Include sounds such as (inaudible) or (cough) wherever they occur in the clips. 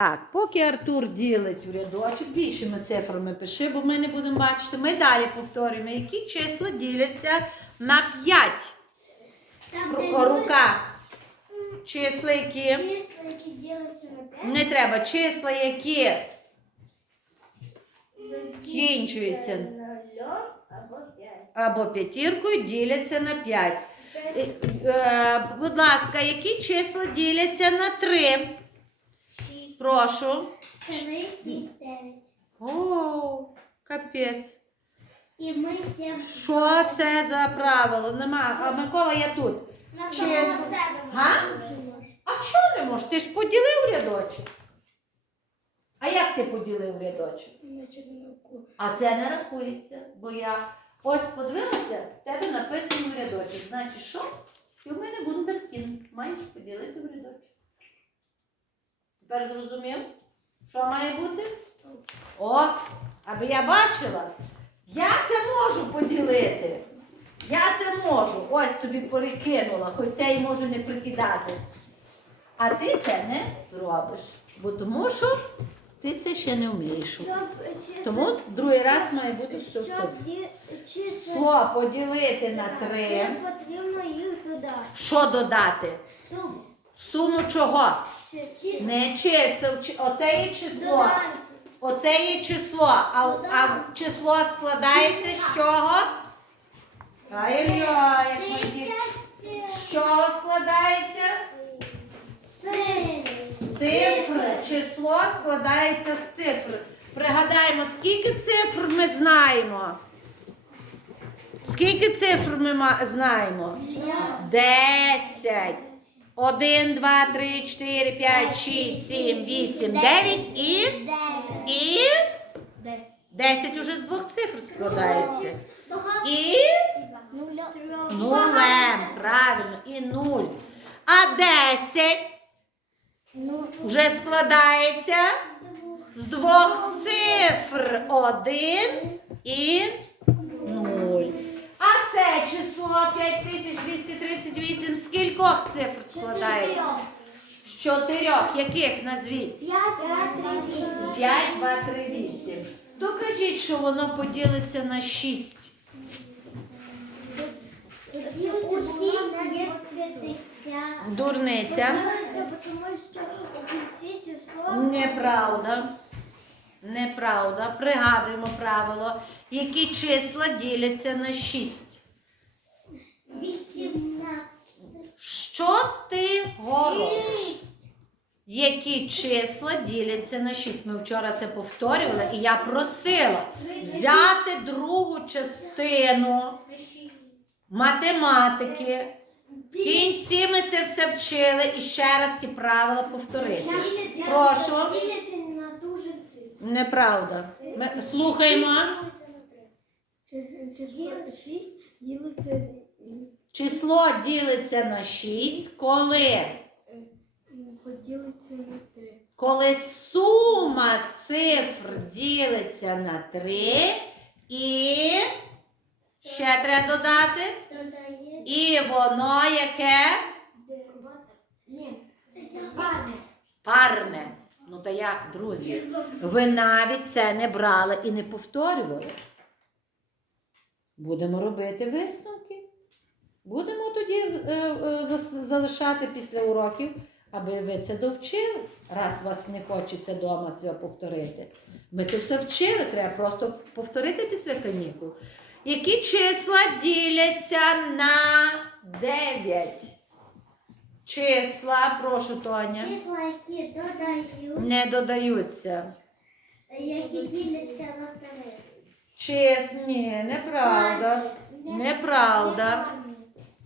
Так, поки Артур ділить в рядочок, більшими цифрами пиши, бо ми не будемо бачити. Ми далі повторюємо, які числа діляться на 5. Там, Ру- Рука. Числа, які. числа, які діляться на 5. Не треба. Числа, які кінчуються Нульом або 5. або п'ятіркою, діляться на 5. Е, будь ласка, які числа діляться на 3? 6. Прошу. 3, 6, 9. О, капець. І ми 7. Що це за правило? Нема. А Микола, я тут. На Чи- самого себе можемо. А що не можеш? Ти ж поділив рядочок. А як ти поділив рядочок? А це не рахується, бо я ось подивилася, в тебе написано в рядочок. Значить, що? Ти у мене вундеркін. Маєш поділити в рядочок. Тепер зрозумів? Що має бути? О, аби я бачила, я це можу поділити. Я це можу. Ось собі перекинула, хоч це і можу не прикидати. А ти це не зробиш. Бо тому що ти це ще не вмієш. Тому другий раз має бути все в стоп. Число поділити на три. Потрібно їх додати. Що додати? Суму. Суму чого? Не чисел. чи- Оце є число. Оце є число. А, а число складається з чого? Ай-яй, як ми ді- З чого складається? Цифри. Число складається з цифр. Пригадаємо, скільки цифр ми знаємо? Скільки цифр ми ма- знаємо? Десять. Один, два, три, чотири, п'ять, шість, сім, вісім, дев'ять і, і десять уже з двох цифр складається. І нулем, правильно, і нуль. А десять вже складається з двох цифр. Один і це число 5238 з кількох цифр складається? З чотирьох. Яких назвіть? 5, 2, 3, 8. 5, 2, 3, 8. Докажіть, що воно поділиться на 6. Усі є цвіти. Дурниця. Неправда. Неправда. Пригадуємо правило. Які числа діляться на 6? Що ти говориш? Які числа діляться на 6? Ми вчора це повторювали, і я просила взяти другу частину математики. В кінці ми це все вчили і ще раз ці правила повторити. Прошу. На. Неправда. Ми слухаємо. Число 6 ділиться Число ділиться на 6, коли, поділиться на 3. коли сума цифр ділиться на 3 і ще треба додати. Додає І воно яке? Парне. Парне. Ну та як, друзі? Ви навіть це не брали і не повторювали. Будемо робити висновки. Будемо тоді е, е, залишати після уроків, аби ви це довчили, раз вас не хочеться вдома цього повторити. Ми це все вчили, треба просто повторити після канікул. Які числа діляться на 9? Числа, прошу, Тоня. Числа, які додають, Не додаються. які діляться на 3. Чесні, неправда. Неправда.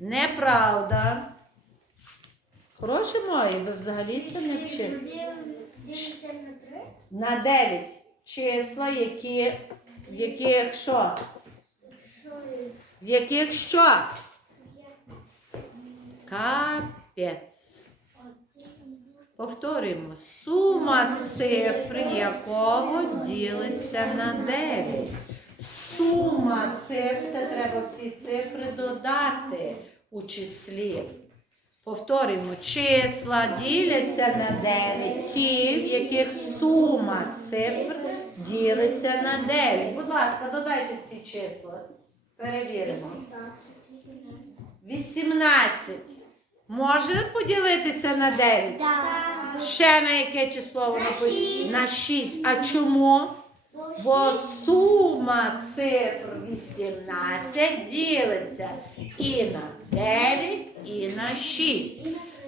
Неправда. Хороші мої, ви взагалі це не вчили. На 3. 9 числа, які, в яких що? Що В яких що? Капець. Повторюємо. Сума цифр якого ділиться на 9. Сума цифр, це треба всі цифри додати у числі. Повторюємо, числа діляться на 9, ті, в яких сума цифр ділиться на 9. Будь ласка, додайте ці числа. Перевіримо. 18. Може поділитися на 9? Так. Ще на яке число воно поділиться? На 6. А чому? Бо сума цифр 18 ділиться і на 9, і на 6.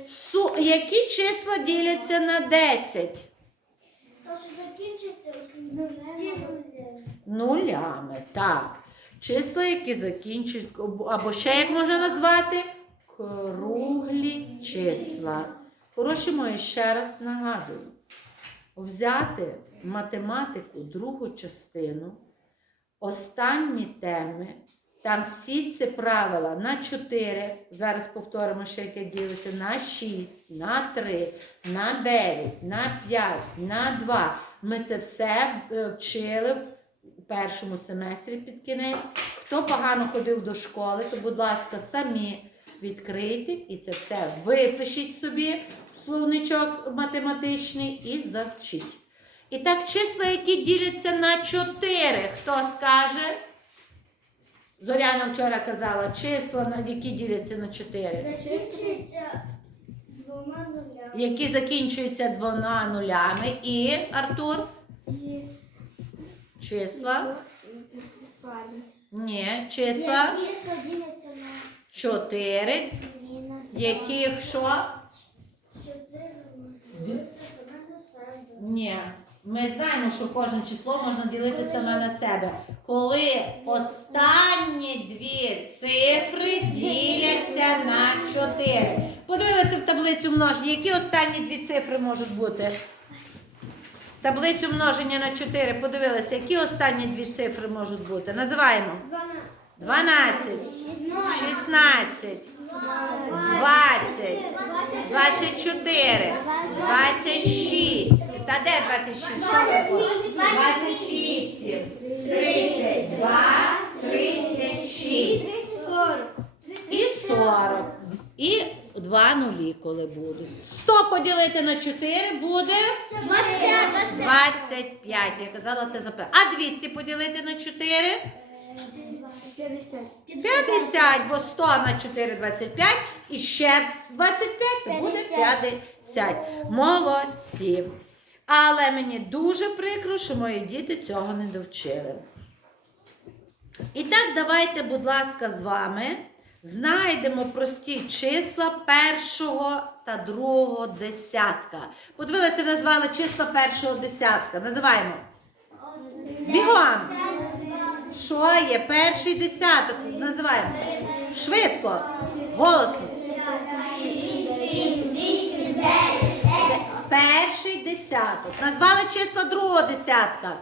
Су... Які числа діляться на 10? То, що закінчиться нулем. Нулями. Так. Числа, які закінчують, або ще як можна назвати? Круглі числа. Хороші мої, ще раз нагадую. Взяти математику, другу частину, останні теми, там всі ці правила на 4, зараз повторимо ще, яке ділиться, на 6, на 3, на 9, на 5, на 2. Ми це все е, вчили в першому семестрі під кінець. Хто погано ходив до школи, то, будь ласка, самі відкрийте і це все випишіть собі словничок математичний і завчіть. І так, числа, які діляться на 4. Хто скаже? Зоряна вчора казала, числа, на- які діляться на 4. Закінчиться двома нулями. Які закінчуються двома нулями. І Артур? І Числа? спальня. Ні, числа числа діляться на 4. Яких що? чотири. Ні. Ми знаємо, що кожне число можна ділити саме на себе. Коли останні дві цифри діляться на 4. Подивилися в таблицю множення. Які останні дві цифри можуть бути? Таблицю множення на 4. Подивилися, які останні дві цифри можуть бути. Називаємо 12, 16, 20, 24, 26. Та де 26? 28, 32, 36 і 40. І два нулі, коли будуть. 100 поділити на 4 буде 25. Я казала це за А 200 поділити на 4? 50, бо 100 на 4 25 і ще 25, то буде 50. Молодці. Але мені дуже прикро, що мої діти цього не довчили. І так, давайте, будь ласка, з вами знайдемо прості числа першого та другого десятка. Подивилися, назвали числа першого десятка. Називаємо. Бігом! Що є? Перший десяток. Називаємо. Швидко. Голосно. Перший десяток. Назвали числа другого десятка.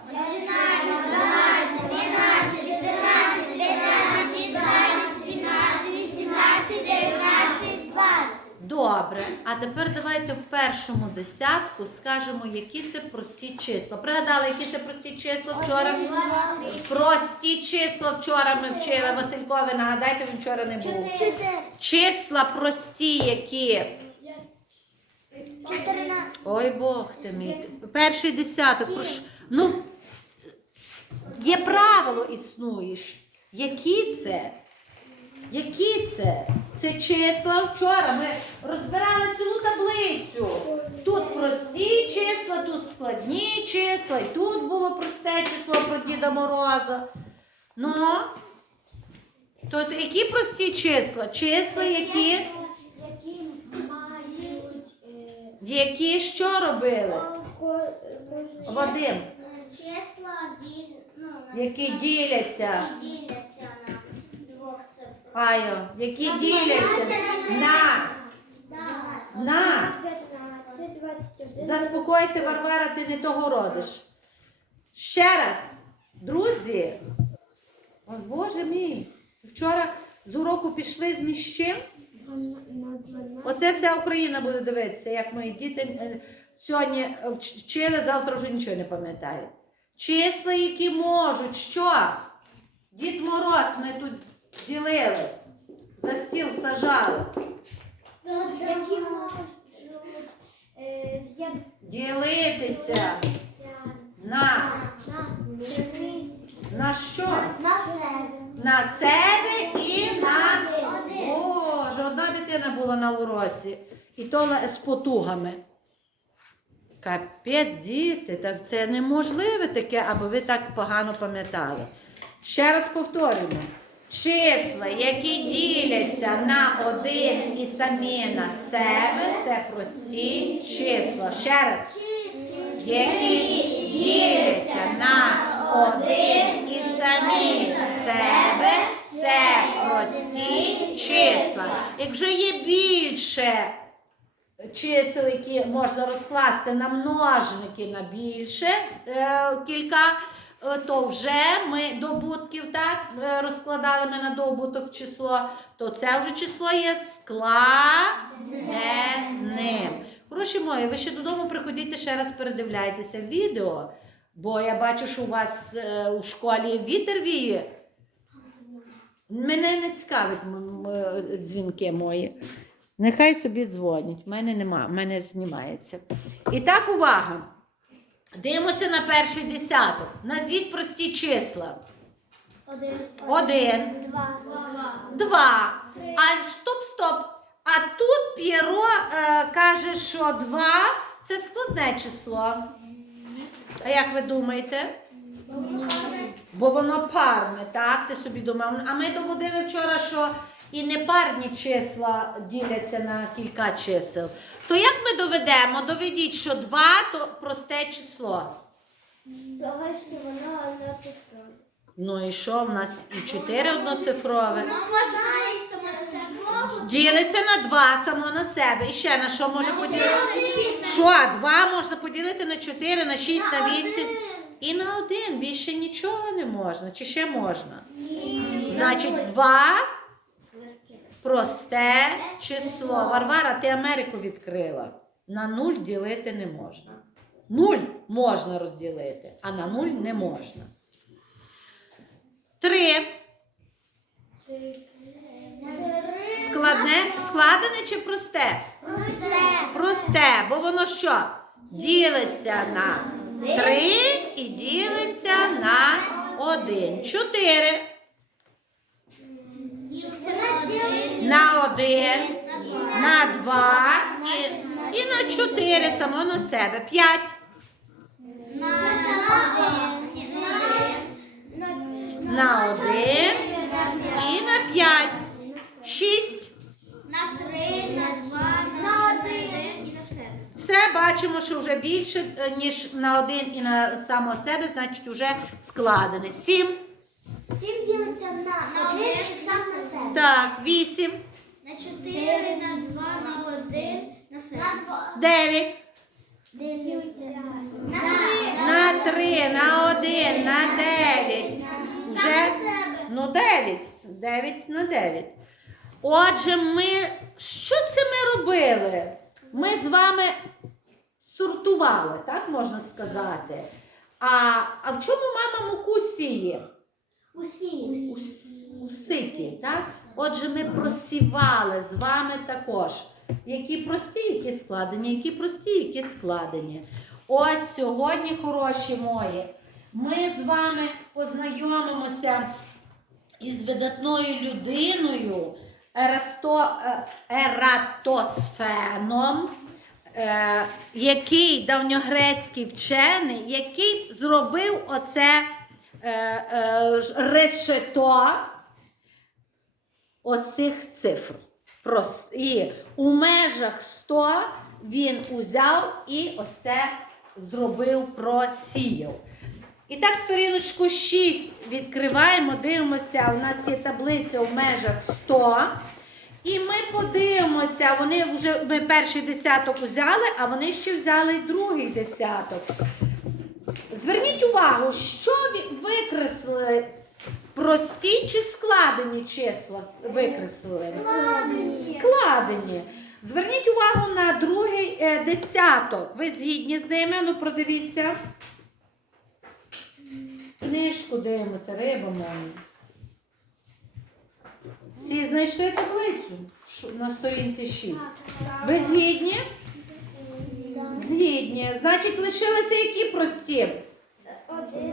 Добре. А тепер давайте в першому десятку скажемо, які це прості числа. Пригадали, які це прості числа вчора? Прості числа вчора ми вчили. Василькові, нагадайте, він вчора не був. Числа прості, які. Ой, Бог ти мій. Перший десяток. прош- Ну, є правило існуєш. Які це? Які це? Це числа. Вчора ми розбирали цілу таблицю. Тут прості числа, тут складні числа, і тут було просте число про Діда Мороза. Ну, то які прості числа? Числа, які, Які мають е, які що робили? Вадим, числа діль, ну, на- які діляться. які діляться на двох цифр. Айо, які діляться на. На. 15, Заспокойся, Варвара, ти не того родиш. Ще раз, друзі. О, Боже мій, вчора з уроку пішли з ні з чим. На 12. Оце вся Україна буде дивитися, як мої діти е, сьогодні е, вчили, завтра вже нічого не пам'ятають. Числа, які можуть, що? Дід Мороз ми тут ділили, за стіл сажали. які можуть е, Ділитися на на що? на себе. На себе і на. Один. Боже, одна була на уроці. І то з потугами. Капець, діти, так це неможливе таке, аби ви так погано пам'ятали. Ще раз повторюємо. Числа, які діляться на один і самі на себе, це прості числа. Ще раз. Які діляться на один і самі себе, це прості числа. Якщо є більше чисел, які можна розкласти на множники на більше е, кілька, е, то вже ми добутків так е, розкладали ми на добуток число, то це вже число є складеним. Хороші мої, ви ще додому приходите ще раз передивляйтеся відео, бо я бачу, що у вас у школі вітер віє. Мене не цікавить дзвінки мої. Нехай собі дзвонять. У мене нема, в мене знімається. І так, увага. Дивимося на перший десяток. Назвіть прості числа. Один. Один. Два. Два. Два. А стоп, стоп. А тут П'єро е, каже, що два це складне число. А як ви думаєте? Бо воно парне, так? Ти собі думав. А ми доводили вчора, що і непарні числа діляться на кілька чисел. То як ми доведемо? Доведіть, що 2 то просте число. Того, що воно одноцифрове. Ну і що? В нас і 4 одноцифрове. Ну. Ділиться на 2 само на себе. І ще на що може поділити? Що? 2 можна поділити на 4, на 6, на 8. І на 1. Більше нічого не можна. Чи ще можна? Значить, 2 просте число. Варвара, ти Америку відкрила. На 0 ділити не можна. 0 можна розділити, а на 0 не можна. 3. Складне, складене чи просте? Просте, бо воно що? Ділиться на 3 і ділиться на 1. 4 на 1, на 2 і, і на 4 само на себе. 5 вже більше, е, ніж на 1 і на само себе, значить вже складене. 7. Сім ділиться на один і сам на себе. Так, 8, На чотири, на два, на один, на себе. На два. 9, Ділиться на 3, на 1, на 9. Вже ну 9. 9 на 9. Отже, ми що це ми робили? Ми з вами сортували, так можна сказати. А, а в чому мама муку сіє? У, с- у ситі, так? Отже, ми просівали з вами також. Які прості, які складені, які прості, які складені. Ось сьогодні, хороші мої, ми з вами познайомимося із видатною людиною Ерасто, е, Ератосфеном, е, який давньогрецький вчений, який зробив оце е, е, решето ось цих цифр. І у межах 100 він узяв і ось це зробив, просіяв. І так, сторіночку 6 відкриваємо, дивимося, у нас є таблиця в межах 100. І ми подивимося, вони вже ми перший десяток взяли, а вони ще взяли другий десяток. Зверніть увагу, що викреслили прості чи складені числа викреслили? Складені. Складені. Зверніть увагу на другий е, десяток. Ви згідні з ними? Ну, продивіться. Книжку дивимося, риба моя. Всі знайшли таблицю на сторінці 6. Ви згідні? Згідні. Значить, лишилися які прості?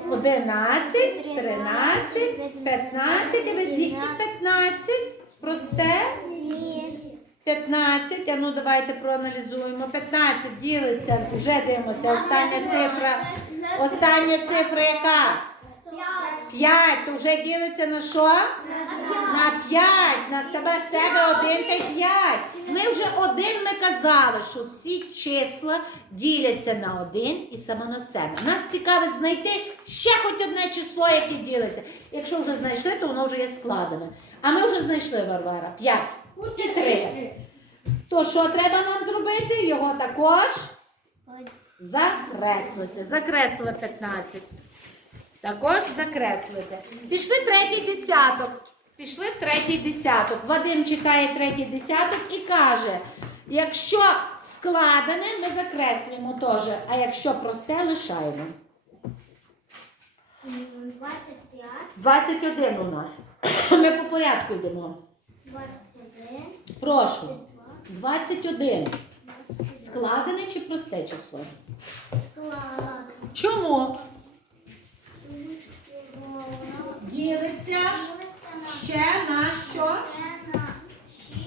11, 13, 15, а ви згідні 15. Просте? Ні. 15, а ну давайте проаналізуємо. 15 ділиться, вже дивимося. Остання цифра. Остання цифра яка? 5, то вже ділиться на що? На 5, на себе себе 1 та 5. Ми вже один ми казали, що всі числа діляться на один і саме на себе. Нас цікавить знайти ще хоч одне число, яке ділиться. Якщо вже знайшли, то воно вже є складене. А ми вже знайшли Варвара. 5 і 3. То що треба нам зробити? Його також закреслити. Закреслили 15. Також закреслити. Пішли третій десяток. Пішли в третій десяток. Вадим читає третій десяток і каже: якщо складене, ми закреслюємо теж, а якщо просте, лишаємо. 25, 21 у нас. (coughs) Ми по порядку йдемо. 21, Прошу. 21. Складене чи просте число? склад. Чому? Ділиться ще на що? Це на 6.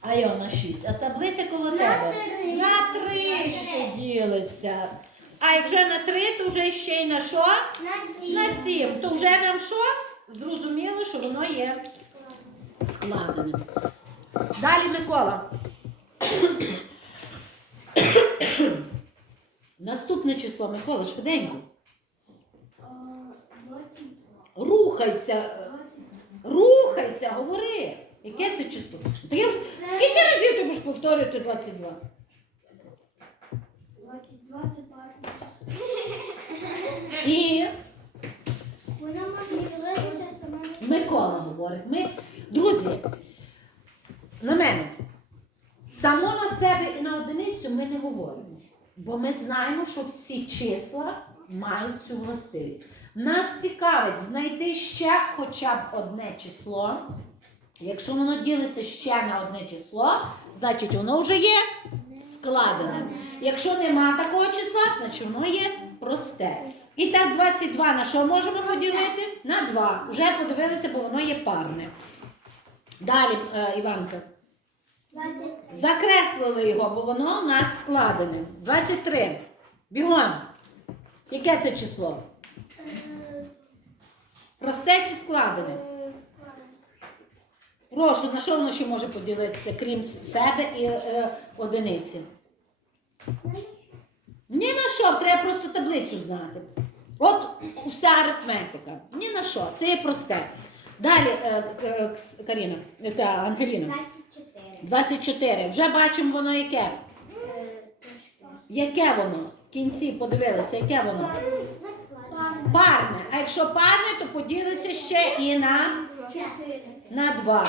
А його на 6. А таблиця коло На тебе. три. На 3 ще ділиться. А якщо на 3, то вже ще й на що? На 7. На 7. То вже нам що? Зрозуміло, що воно є складеним. Далі Микола. (coughs) Наступне число, Микола, швиденько. 22. Рухайся. Рухайся, говори. Яке це число? Та я ж... Скільки разів ти будеш повторювати 22? 22 це парне число. І Вона може сама. Микола говорить. Ми... Друзі, на мене. Само на себе і на одиницю ми не говоримо. Бо ми знаємо, що всі числа мають цю властивість. Нас цікавить знайти ще хоча б одне число. Якщо воно ділиться ще на одне число, значить воно вже є складене. Якщо нема такого числа, значить воно є просте. І так 22 на що можемо поділити? На 2. Вже подивилися, бо воно є парне. Далі, е, Іванка. Закреслили його, бо воно у нас складене. 23. Бігом. Яке це число? Просте чи складене? Прошу, на що воно ще може поділитися, крім себе і е, одиниці? Ні на що, треба просто таблицю знати. От вся арифметика. Ні на що, це є просте. Далі, е, е, Каріна, е, та Ангеліна. 24. 24. Вже бачимо воно яке. Е. Яке воно? В кінці подивилися, яке воно? Парне. А якщо парне, то поділиться ще і на, 4. на 2.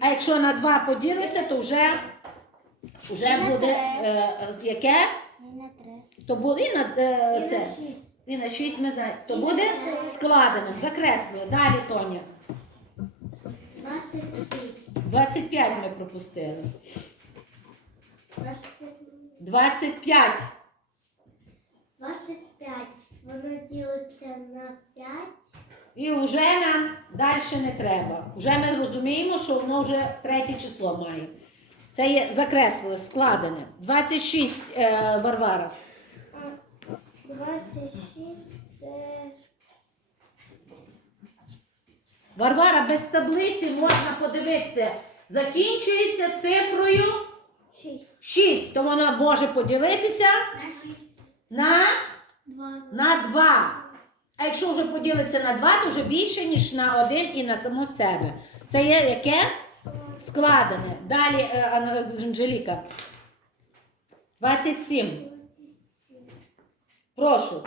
А якщо на 2 поділиться, то вже, вже буде е, е, яке? На 3. То буде і на, е, І на це. шість. І на 6 ми знаємо. То буде складено, закреслили. Далі, Тоня. 26. 25 ми пропустили. 25. 25. 25. Воно ділиться на 5. І вже нам далі не треба. Вже ми розуміємо, що воно вже третє число має. Це є закреслили, складене. 26 е, Варвара. 26 це Варвара без таблиці можна подивитися. Закінчується цифрою 6. 6. То воно може поділитися На 6. на, 2. на 2. А якщо вже поділиться на 2, то вже більше, ніж на 1 і на саму себе. Це є яке? Складене. Далі е, Анжеліка. 27. Прошу.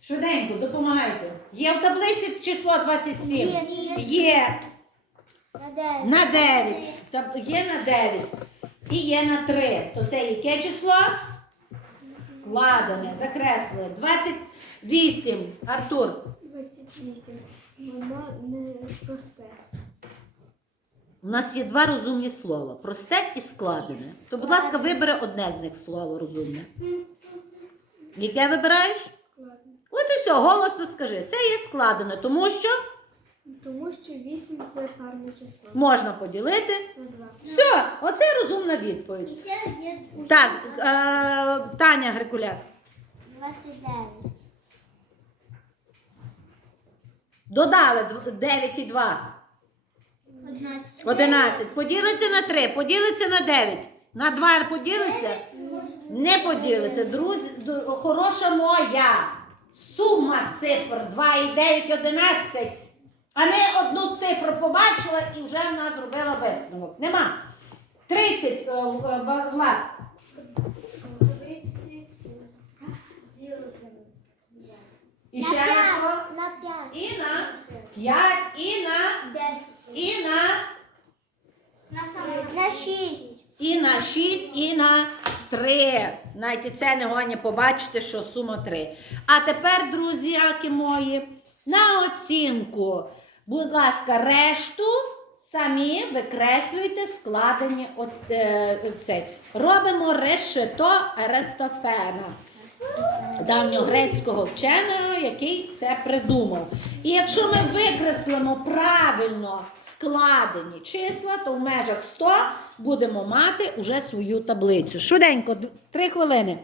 Швиденько, допомагайте. Є в таблиці число 27? Є, є. Є. На 9. На 9. Є на 9. І є на 3. То це яке число? Складене, закреслили. 28. Артур. 28. Воно не просте. У нас є два розумні слова: просте і складене. То, будь ласка, вибери одне з них слово розумне. Яке вибираєш? Складно. От і все, голосно скажи. Це є складене, тому що Тому що 8 це парне число. можна поділити. На 2. Все, оце розумна відповідь. І ще є Так, е, Таня Грикуляк. 29. Додали 9 і 2. 11. 11. Поділиться на 3, поділиться на 9. На 2 поділиться? Не поділиться. Друзі, ду- хороша моя. Сума цифр 2 і 9 11. А не одну цифру побачила і вже в нас зробила висновок. Нема. 30, е, е, Влад. 30. І ще на що? На 5. І на 5, і на, 10. і на, На 6. і на 6, і на 3. Навіть це не гоні побачити, що сума 3. А тепер, друзяки мої, на оцінку. Будь ласка, решту самі викреслюйте складені от, е, цей. Робимо решето Ерестофена. давньогрецького вченого, який це придумав. І якщо ми викреслимо правильно складені числа, то в межах 100 будемо мати уже свою таблицю. Швиденько, три хвилини.